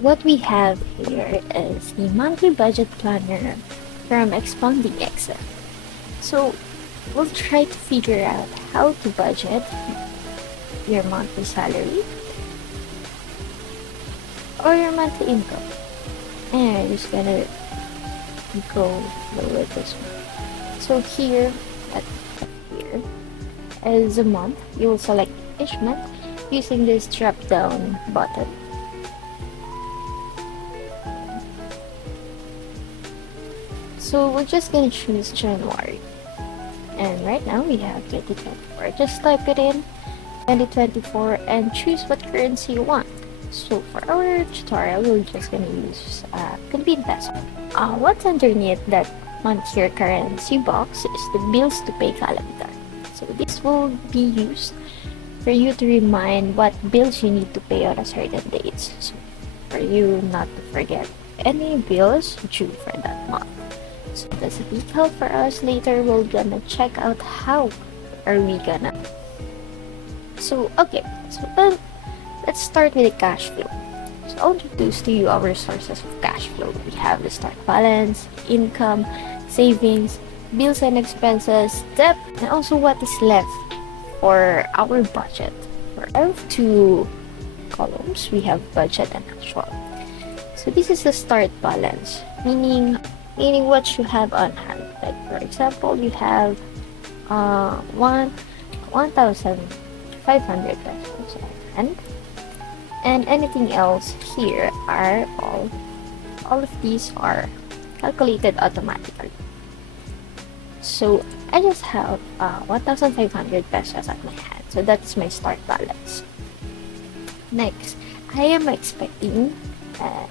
What we have here is the monthly budget planner from Expounding Excel. So we'll try to figure out how to budget your monthly salary or your monthly income. And I'm just gonna go with this one. So here at here as a month, you will select each month using this drop down button. So we're just gonna choose January. And right now we have 2024. Just type it in 2024 and choose what currency you want. So for our tutorial, we're just gonna use Philippine peso. What's underneath that monetary currency box is the bills to pay calendar. So this will be used for you to remind what bills you need to pay on a certain dates. So for you not to forget any bills due for that month. So that's a big help for us. Later we're gonna check out how are we gonna. So okay, so then let's start with the cash flow. So I'll introduce to you our sources of cash flow. We have the start balance, income, savings, bills and expenses, debt, and also what is left for our budget. For our two columns, we have budget and actual. So this is the start balance, meaning what you have on hand. Like for example, you have 1,500 pesos on hand, and anything else here are all of these are calculated automatically. So I just have 1,500 pesos at my hand, so that's my start balance. Next, I am expecting a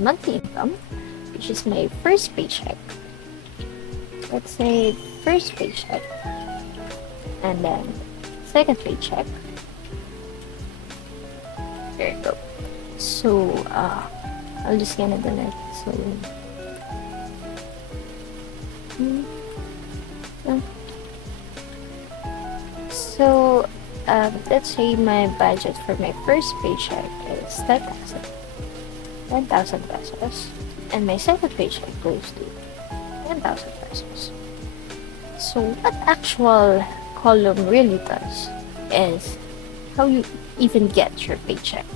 monthly income, which is my first paycheck. Let's say first paycheck, and then second paycheck. There you go. So I'm just gonna do it. So let's say my budget for my first paycheck is 10,000 pesos, and my second paycheck goes to 10,000 pesos. So what actual column really does is how you even get your paycheck.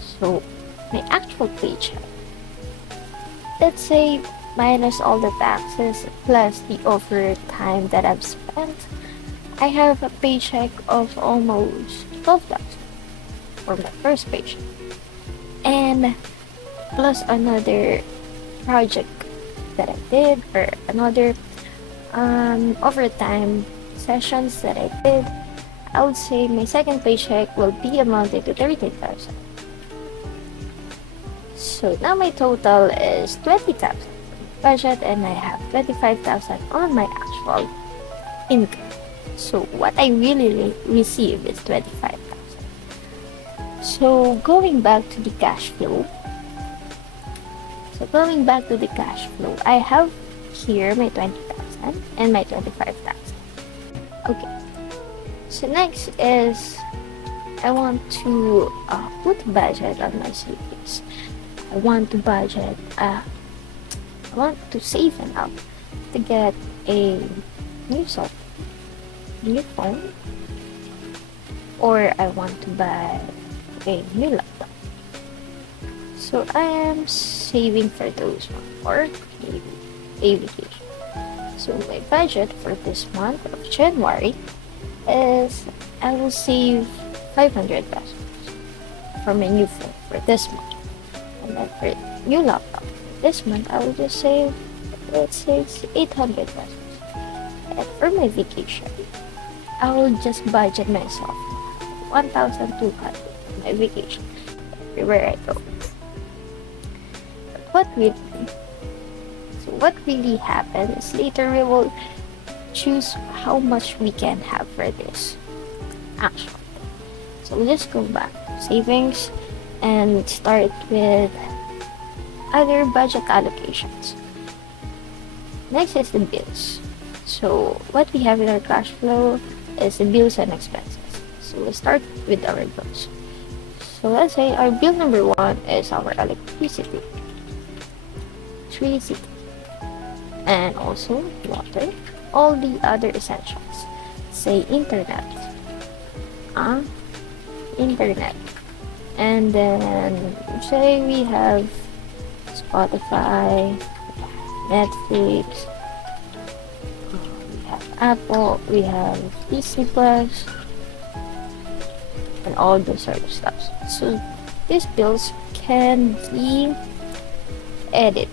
So my actual paycheck, let's say minus all the taxes plus the overtime that I've spent, I have a paycheck of almost 12,000 for my first paycheck. And plus another project that I did, or another overtime sessions that I did, I would say my second paycheck will be amounted to 13,000. So now my total is 20,000 budget, and I have 25,000 on my actual income. So what I really receive is 25,000. So going back to the cash flow. I have here my 20,000 and my 25,000. Okay. So next is I want to put budget on my savings. I want to save enough to get a new phone, or I want to buy a new laptop. So I am saving for those one, or maybe a vacation. So my budget for this month of January is I will save 500 pesos for my new phone for this month. And then for new laptop this month, I will just save, let's say, 800 pesos. And for my vacation, I will just budget myself 1,200 for my vacation everywhere I go. But what really happens later, we will choose how much we can have for this action. So we'll just go back to savings and start with other budget allocations. Next is the bills. So what we have in our cash flow is the bills and expenses. So we'll start with our bills. So let's say our bill number one is our electricity, and also water, all the other essentials. Say internet, uh, internet, and then say we have Spotify, Netflix, we have Apple, we have Disney Plus, and all those sort of stuff. So these bills can be edited.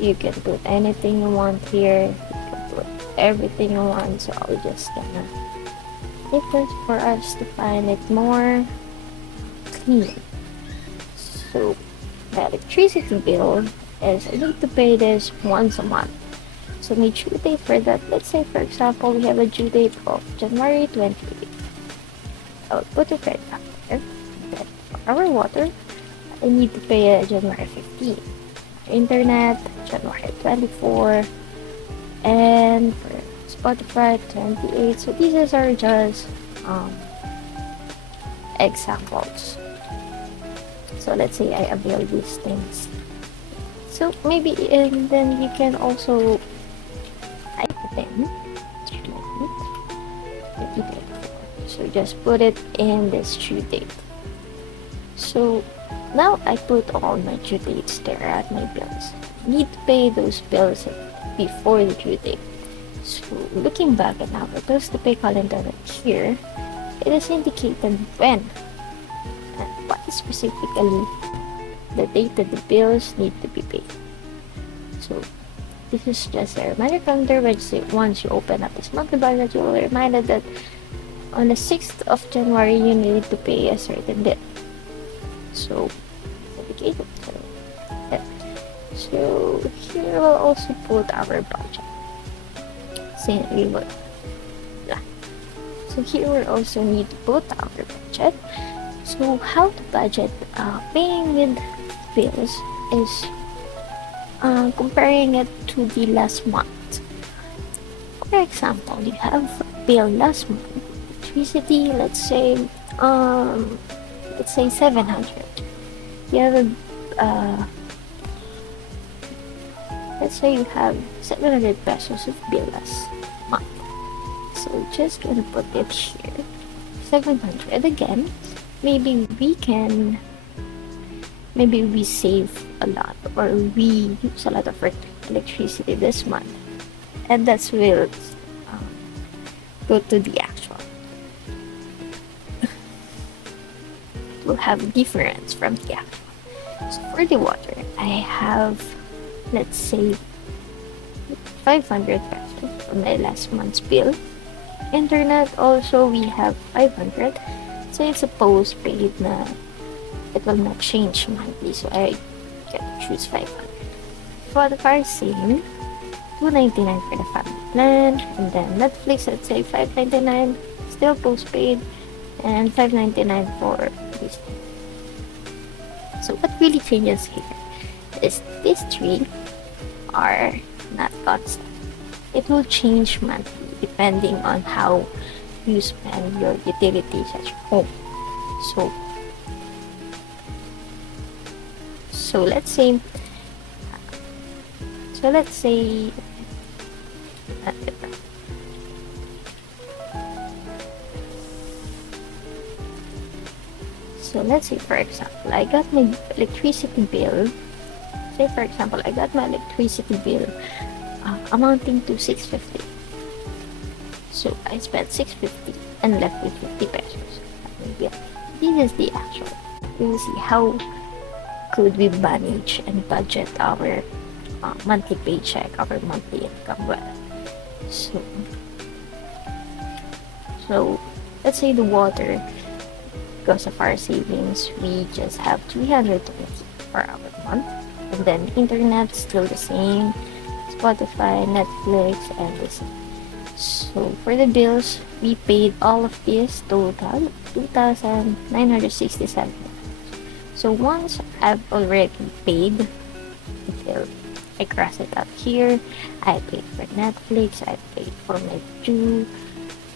You can put anything you want here. You can put everything you want. So I'll just gonna make this for us to find it more clean. So the electricity bill is I need to pay this once a month. So my due date for that, let's say for example we have a due date of January 28th. I'll put it right after. Then for our water, I need to pay January 15th. Internet, January 24, and for Spotify 28. So these are just examples. So let's say I avail these things. So maybe, and then you can also type it in. So just put it in this due date. So now I put all my due dates there at my bills. I need to pay those bills before the due date. So looking back at our bills to pay calendar here, it is indicated when and what specifically the date that the bills need to be paid. So this is just a reminder calendar which once you open up this monthly budget, you will be reminded that on the 6th of January you need to pay a certain bill. So dedicated. So here we'll also put our budget. Say we would. Yeah. So here we also need to put our budget. So how to budget paying with bills is comparing it to the last month. For example, you have a bill last month, electricity, let's say 700. You have a let's say you have 700 pesos of bill last month. So just gonna put it here, 700 again. Maybe we save a lot, or we use a lot of electricity this month, and that's will go to the actual. It will have difference from the actual. So for the water, I have, let's say, 500 pesos for my last month's bill. Internet also we have 500. So it's a postpaid na it will not change monthly, so I can choose 500. Spotify same, 299 for the family plan, and then Netflix let's say 599, still postpaid, and 599 for Disney. So what really changes here is these three are not constant. It will change monthly depending on how you spend your utilities at your home. So let's say for example I got my electricity bill. Say for example I got my electricity bill amounting to 650. So I spent 650 and left with 50 pesos. This is the actual. We will see how could we manage and budget our monthly paycheck, our monthly income well. So let's say the water, because of our savings, we just have 320 for our month, and then internet still the same, Spotify, Netflix, and this. So for the bills, we paid all of this total 2,967. So once I've already paid the bill, I cross it out here. I paid for Netflix, I paid for my due,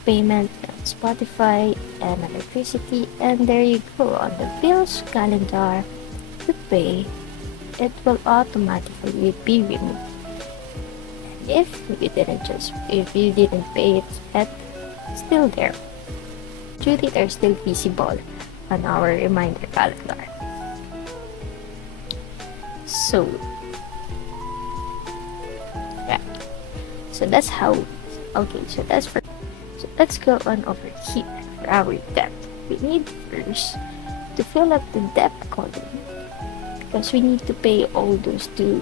payment and Spotify and electricity, and there you go on the bills calendar to pay. It will automatically be removed. And if you didn't pay it yet, still there. Due dates are still visible on our reminder calendar. So yeah. So that's how. Okay. So let's go on over here for our debt. We need first to fill up the debt column because we need to pay all those due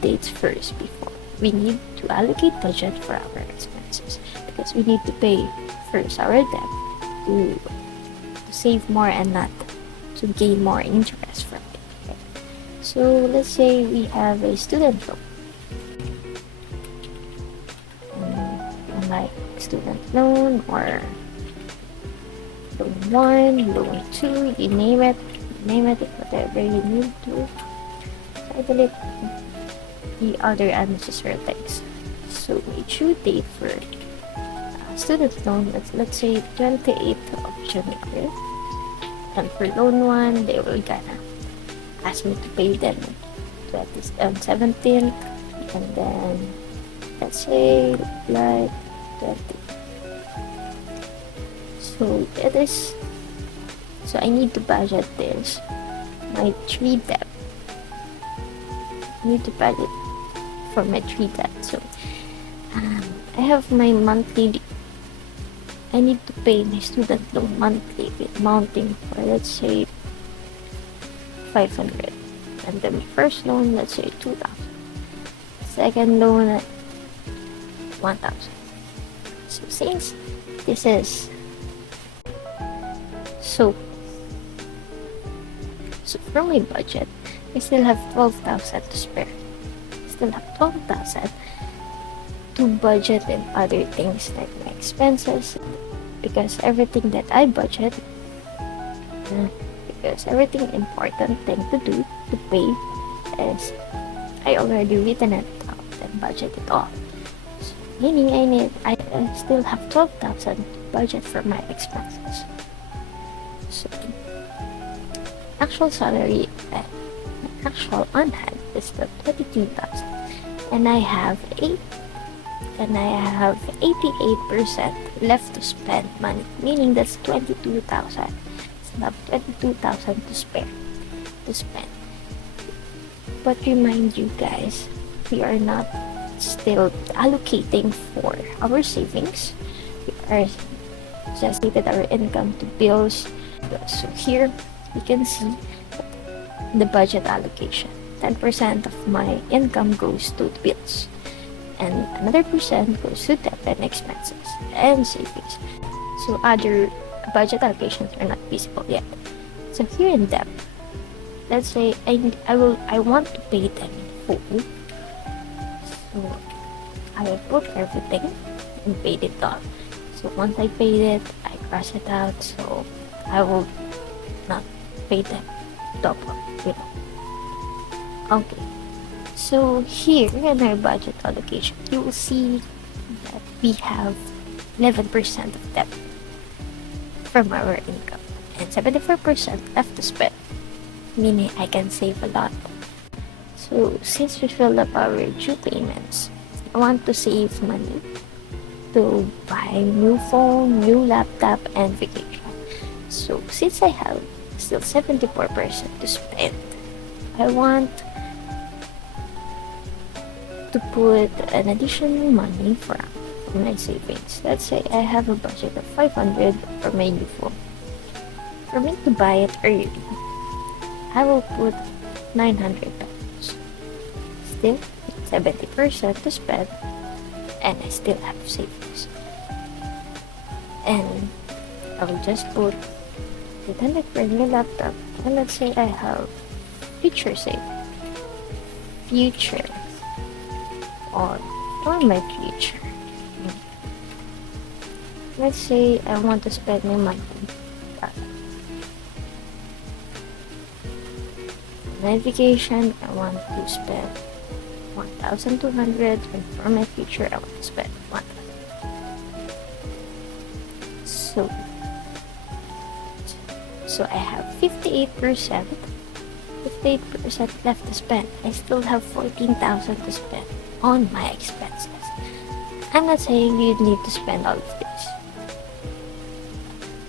dates first before we need to allocate budget for our expenses because we need to pay first our debt to save more and not to gain more interest from it. Okay? So let's say we have a student loan. Like student loan or loan 1, loan 2, you name it, whatever you need to. So I delete the other unnecessary things. So we due date for student loan, let's say 28th of January. And for loan 1, they will gonna ask me to pay them 17th, and then let's say like 20. So it is. So I need to budget this. My 3 debt. I need to budget for my 3 debt. So I have my monthly. I need to pay my student loan monthly with mounting for let's say 500. And then my first loan, let's say 2,000. Second loan, 1,000. So since this is so from my budget, I still have 12,000 to spare. I still have 12,000 to budget in other things like my expenses because everything that I budget because everything important thing to do to pay is I already written it out and budget it all. So, meaning I still have 12,000 to budget for my expenses. So actual salary actual on hand is still 22,000 and I have 88% left to spend money, meaning that's 22,000. So I have 22,000 to spend. But remind you guys, we are not still allocating for our savings. We are just stated our income to bills. So here you can see the budget allocation. 10% of my income goes to bills, and another percent goes to debt and expenses and savings. So other budget allocations are not visible yet. So here in debt, let's say I want to pay them in full. So I will put everything and paid it all. So once I paid it, I cross it out. So I will not pay them double. Okay. So here in our budget allocation, you will see that we have 11% of debt from our income and 74% left to spend, meaning I can save a lot. So since we filled up our due payments, I want to save money to buy new phone, new laptop, and vacation. So since I have still 74% to spend, I want to put an additional money for my savings. Let's say I have a budget of 500 for my new phone. For me to buy it early, I will put 900 pesos. Still 70% to spend, and I still have savings. And I will just put 800 for a new laptop, and let's say I have future save. Future or for my future. Let's say I want to spend my money. My vacation, I want to spend 1,200, and for my future, I want to spend 1,000. So I have 58%, 58% left to spend. I still have 14,000 to spend on my expenses. I'm not saying you need to spend all of this.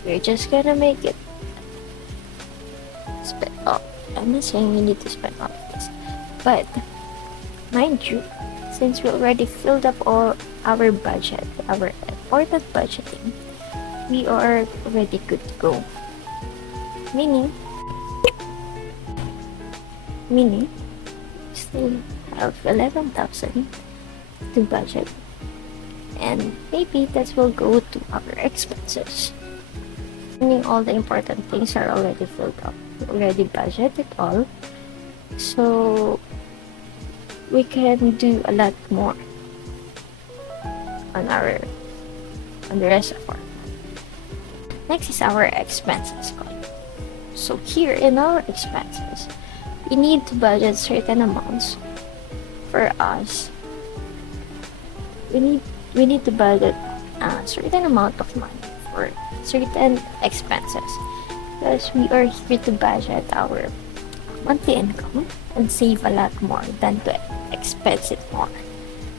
You're just gonna make it spend all. I'm not saying you need to spend all of this. But mind you, since we already filled up all our budget, our important budgeting, we are already good to go. Meaning, we still have 11,000 to budget, and maybe that will go to our expenses. Meaning all the important things are already filled up. We already budgeted all, so we can do a lot more on the rest of our. Next is our expenses column. So here in our expenses, we need to budget certain amounts for us. We need to budget a certain amount of money for certain expenses, because we are here to budget our monthly income and save a lot more than to expense it more.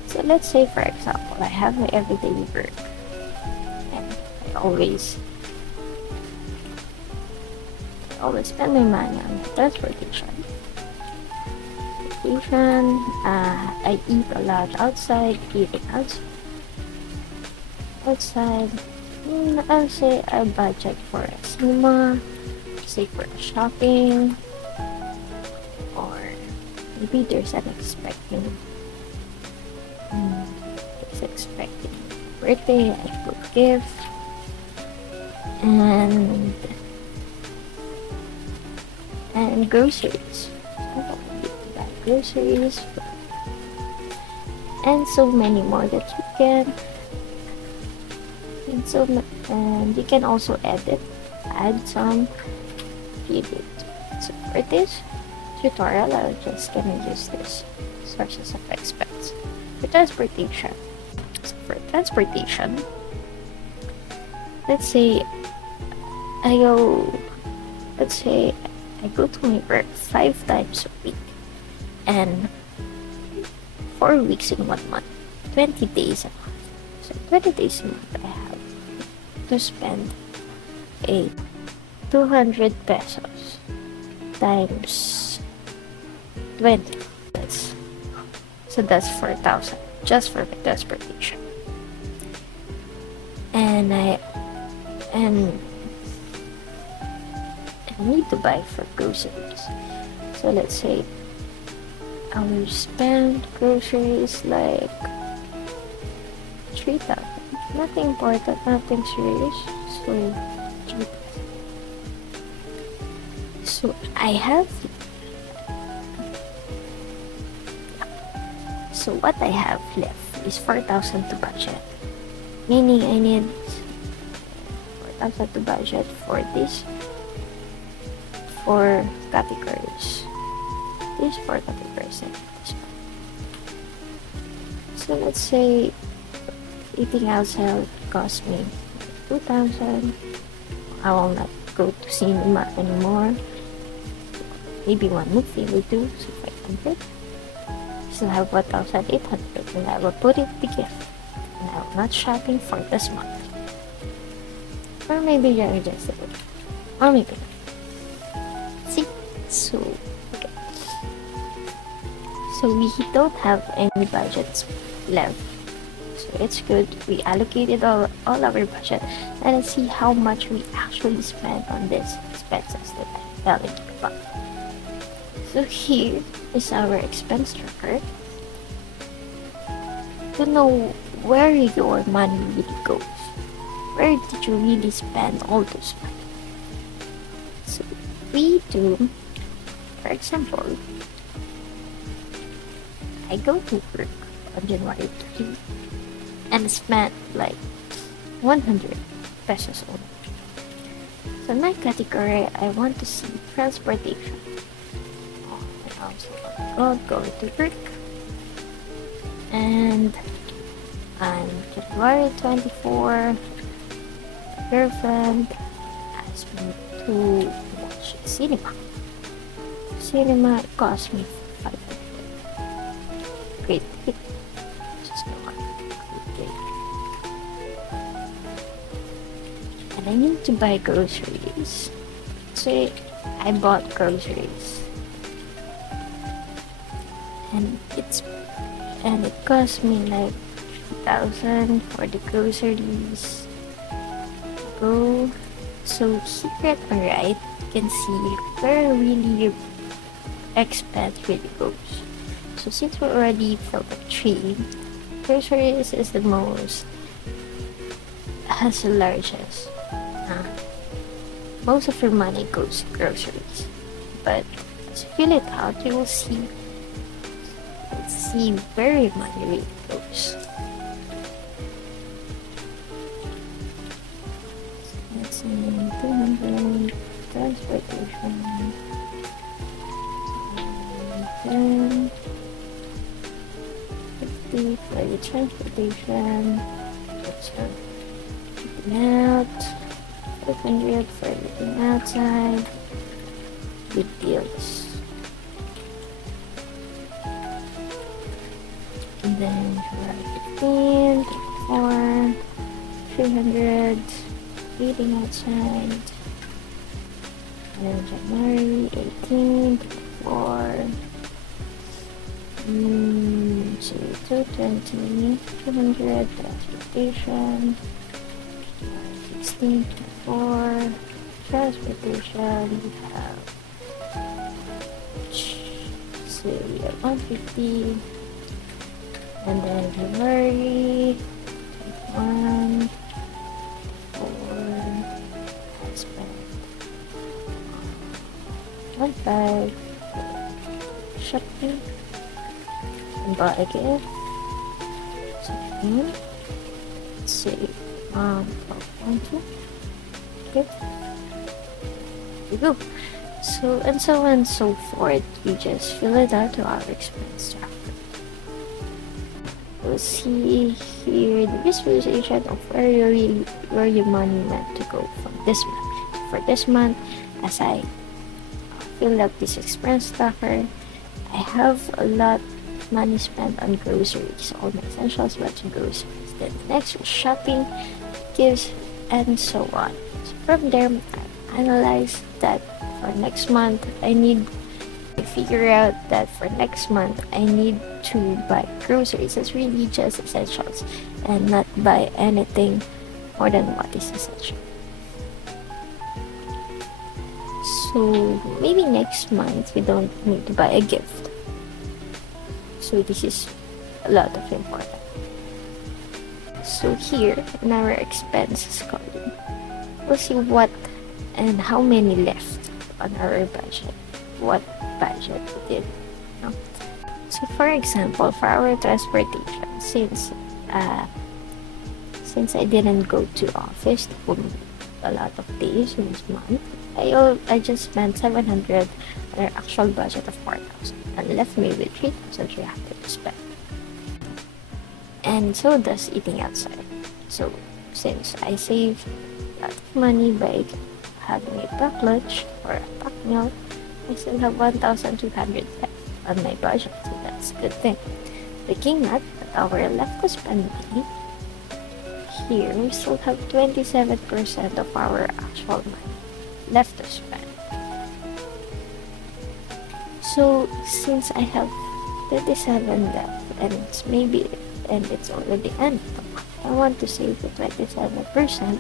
So let's say, for example, I have my everyday work, and I always spend my money on transportation. I eat a lot outside, eating outside. I'll say I budget for a cinema, say for a shopping, or maybe there's an expecting birthday, I put gift, and groceries. I don't need to buy groceries, and so many more that you can. And you can also add some if you did. So for this tutorial, I'm just gonna use this sources of expense for transportation. So for transportation, let's say I go to my work 5 times a week, and 4 weeks in 1 month, 20 days a month. So 20 days a month, I have to spend 200 pesos times 20. That's 4,000 just for the transportation. And I need to buy for groceries. So let's say I will spend groceries like 3,000. Nothing important, nothing serious. So I have. So what I have left is 4,000 to budget. Meaning I need 4,000 to budget for this 4 categories. These 4 categories. So let's say eating outside cost me 2,000. I will not go to cinema anymore. Maybe one movie will do, so 500. Still have 1,800, and I will put it to gift. And I will not shopping for this month. Or maybe you're just it. Or maybe not. See? So okay. So we don't have any budgets left. So it's good. We allocated all our budget. And let's see how much we actually spend on these expenses that I'm telling you about. So here is our expense tracker. To know where your money really goes. Where did you really spend all those money? So we do, for example, I go to work on January 3 and spent like 100 pesos only. So in my category, I want to see transportation. I also going to work, and on January 24, girlfriend asked me to watch cinema. Cinema cost me 500. Great hit. Just no one. Okay. And I need to buy groceries. So I bought groceries. And it cost me like 2,000 for the groceries. Go. So here at my right, you can see where really expense really goes. So since we already filled up 3, groceries is the most, has the largest. Most of your money goes to groceries. But as you fill it out, you will see where your money really goes. Let's see, 200 transportation. 10, 50 for the transportation. That's eating out. 500 for eating outside. Good deals. And then July 15, 4, 300 eating outside. And then January 18, 4. So 220, 200 transportation. 16, 4 transportation. We have, so we have 150. And then January 1, 4, I spent 1.5 shopping and bought a gift. So, let's see, 12.2. Okay, there we go. So, and so on and so forth. We just fill it out to our expense tracker. We'll see here the visualization of where your money meant to go from this month. For this month, as I fill up this expense tracker, I have a lot of money spent on groceries, all my essentials went to groceries. Then the next was shopping, gifts, and so on. So from there, I analyzed that for next month, I figure out that for next month I need to buy groceries. It's really just essentials and not buy anything more than what is essential. So maybe next month we don't need to buy a gift. So this is a lot of important. So here in our expenses column, we'll see what and how many left on our budget. What budget we did. No? So for example, for our transportation, since I didn't go to office for a lot of days in this month, I just spent 700 on our actual budget of 4,000 and left me with 3,300 to spend. And so does eating outside. So since I saved a lot of money by having a packed lunch or a packed meal, I still have 1,200 left on my budget, so that's a good thing. Looking at our left to spend money, here we still have 27% of our actual money left to spend. So since I have 37 left and it's already end of the month, I want to save the 27%,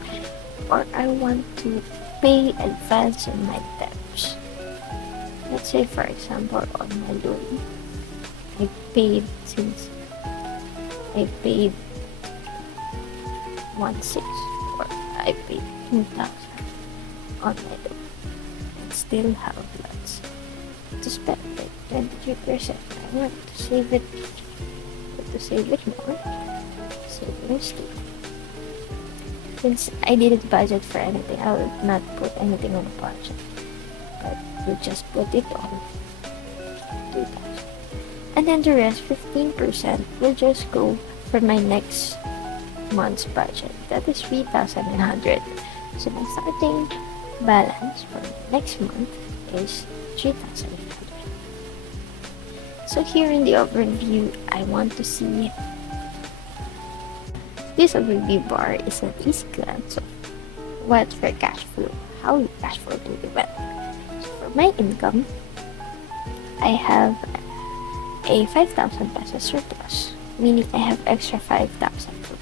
or I want to pay advance on my debts. Let's say for example on my loan, I paid 1,600 or I paid 2,000 on my loan and still have lots to spend, like 23%. I want to save it more. Savings too. Since I didn't budget for anything, I will not put anything on the budget, but we'll just put it on 2,000. And then the rest, 15%, will just go for my next month's budget. That is 3,100. So my starting balance for next month is 3,800. So here in the overview, I want to see this overview bar is an easy glance of what your cash flow, how your cash flow will develop. So for my income, I have a 5,000 pesos surplus, meaning I have extra 5,000 for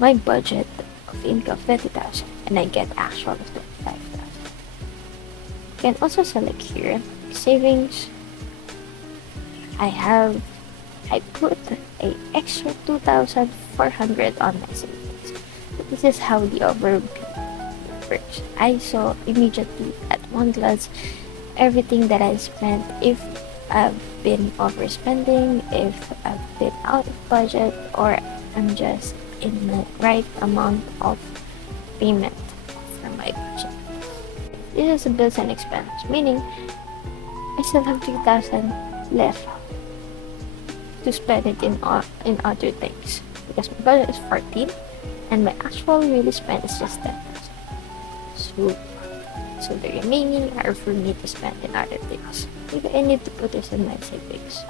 my budget of income 20,000, and I get actual of 25,000. You can also select here savings. I put a extra 2,400 on my savings. So this is how the overview works. I saw immediately at one glance everything that I spent, if I've been overspending, if I've been out of budget, or I'm just in the right amount of payment for my budget. This is a bills and expenses, meaning I still have 3,000 left to spend it in other things, because my budget is 14 and my actual really spend is just 10,000. So the remaining are for me to spend in other things. Maybe I need to put this in my savings.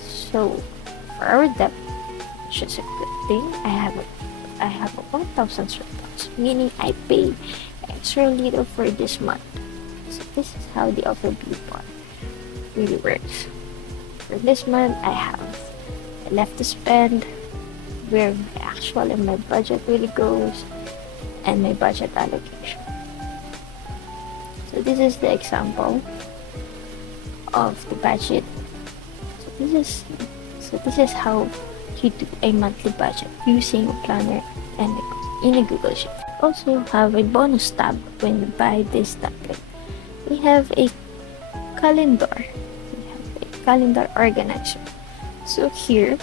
So for our debt, which is a good thing, I have a 1,000 surplus, meaning I pay extra little for this month. So this is how the overview part really works. For this month, I have left to spend, where my actual and my budget really goes, and my budget allocation. So this is the example of the budget. So this is how you do a monthly budget using a planner and in a Google Sheet. Also have a bonus tab when you buy this template. We have a calendar. Calendar organizer. So here,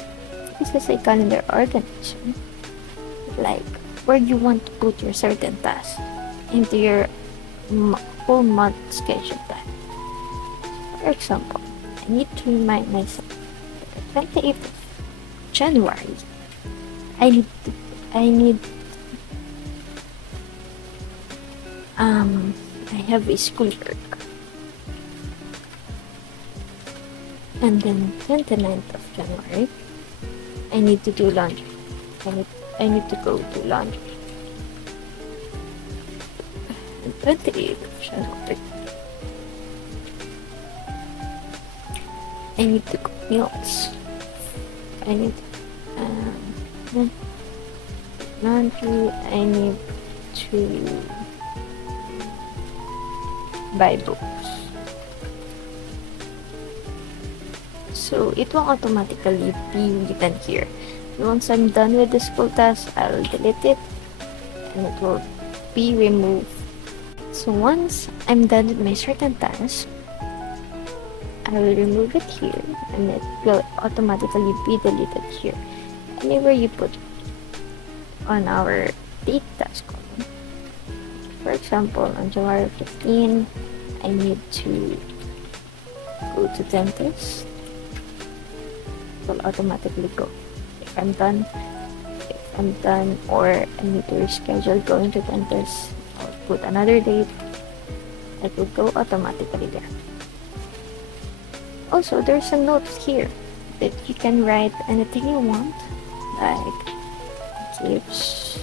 this is a calendar organizer, like where you want to put your certain tasks into your whole month schedule time. For example, I need to remind myself that the 28th of January, I have a schoolwork. And then 29th of January, I need to do laundry. I need to go do laundry. And 28th of January, I need to cook meals. I need laundry. I need to buy books. So it will automatically be written here. Once I'm done with the school task, I'll delete it and it will be removed. So once I'm done with my certain task, I will remove it here and it will automatically be deleted here. Anywhere you put on our date task column. For example, on January 15, I need to go to dentist. Will automatically go. If I'm done, or I need to reschedule going to dentist, I'll put another date. It will go automatically there. Also, there's a note here that you can write anything you want, like gifts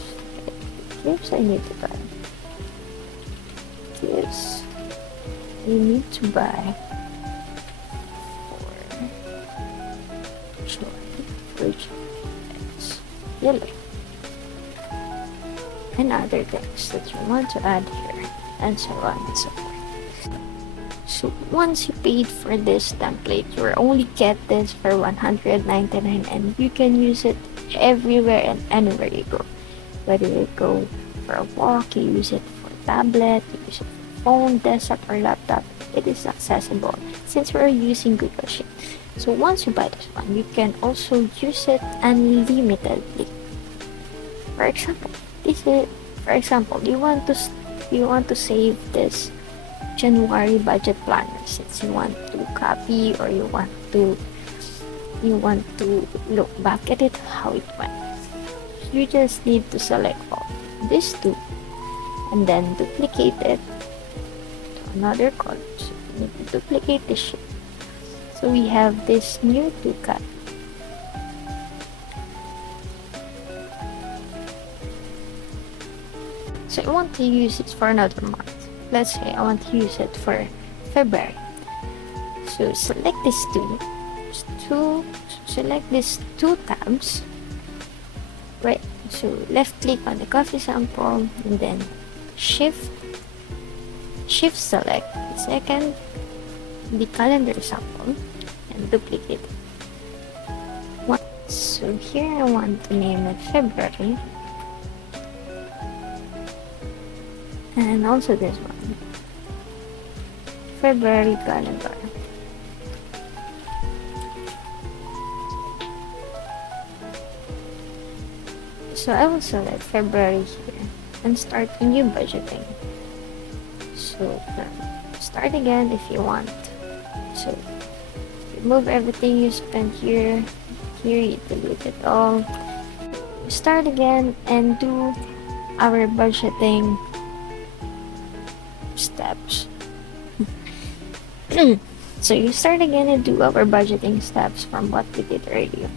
I need to buy. Gifts you need to buy which is yellow, and other things that you want to add here, and so on and so forth. So once you paid for this template, you will only get this for 199, and you can use it everywhere and anywhere you go. Whether you go for a walk, you use it for tablet, you use it for phone, desktop, or laptop, it is accessible since we're using Google Sheets. So once you buy this one, you can also use it unlimitedly. For example, you want to save this January budget planner, since you want to copy, or you want to look back at it how it went. You just need to select all these two and then duplicate it to another color. So we need to duplicate the shape. So we have this new toucan. So I want to use it for another month. Let's say I want to use it for February. So select these select these two tabs. Right. So left click on the coffee sample and then shift select the second the calendar sample and duplicate it. So here I want to name it February. And also this one, February calendar. So I will select February here and start a new budgeting. So start again if you want. So remove everything you spent here, you delete it all. Start again and do our budgeting steps. So you start again and do our budgeting steps from what we did earlier.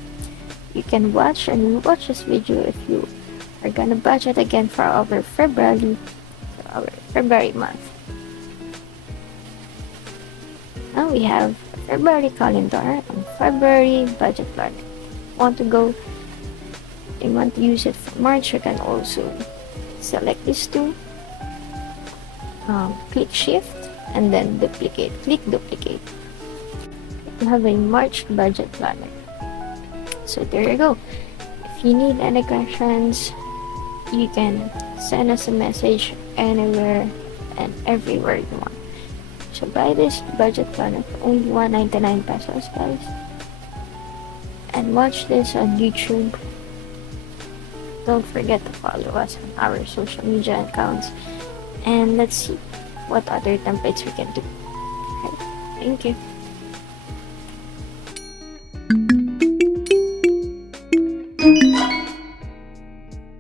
You can watch and rewatch this video if you are gonna budget again for our February month. Now we have February calendar and February budget planner. Want to use it for March, you can also select these two, click shift and then duplicate, click duplicate. You have a March budget planner. So there you go. If you need any questions, you can send us a message anywhere and everywhere you want. So buy this budget planner for only 199 pesos, guys. And watch this on YouTube. Don't forget to follow us on our social media accounts. And let's see what other templates we can do. Okay. Thank you.